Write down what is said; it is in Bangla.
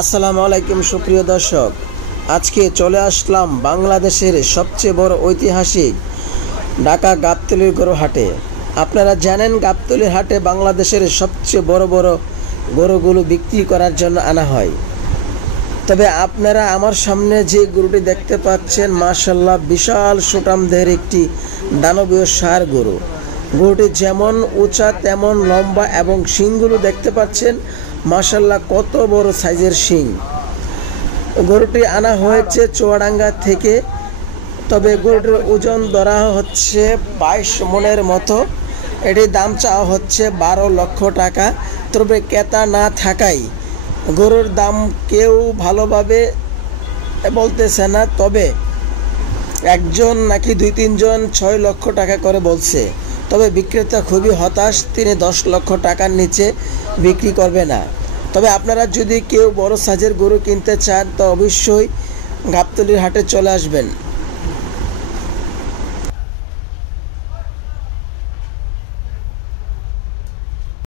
আসসালামু আলাইকুম সুপ্রিয় দর্শক, আজকে চলে আসলাম বাংলাদেশের সবচেয়ে বড় ঐতিহাসিক ঢাকা গাবতলীর গরু হাটে। আপনারা জানেন গাবতলীর হাটে বাংলাদেশের সবচেয়ে বড় বড় গরুগুলো বিক্রি করার জন্য আনা হয়। তবে আপনারা আমার সামনে যে গরুটি দেখতে পাচ্ছেন, মাশাআল্লাহ বিশাল সুঠামদের একটি দানবীয় ষাঁড় গরু। গরুটি যেমন উঁচা তেমন লম্বা এবং শিংগুলো দেখতে পাচ্ছেন, মাশাআল্লাহ কত বড় সাইজের শিং। গরুটি আনা হয়েছে চুয়াডাঙ্গা থেকে। তবে গরুটির ওজন ধরা হচ্ছে 22 মনের মতো। এটির দাম চাওয়া হচ্ছে 12 লক্ষ টাকা। তবে ক্রেতা না থাকায় গরুর দাম কেউ ভালোভাবে বলতেছে না। তবে একজন নাকি 2-3 জন 6 লক্ষ টাকা করে বলছে। তবে বিক্রেতা খুবই হতাশ, তিনি 10 লক্ষ টাকার নিচে বিক্রি করবে না। তবে আপনারা যদি কেউ বড় সাইজের গরু কিনতে চান তো অবশ্যই গাবতলীর হাটে চলে আসবেন।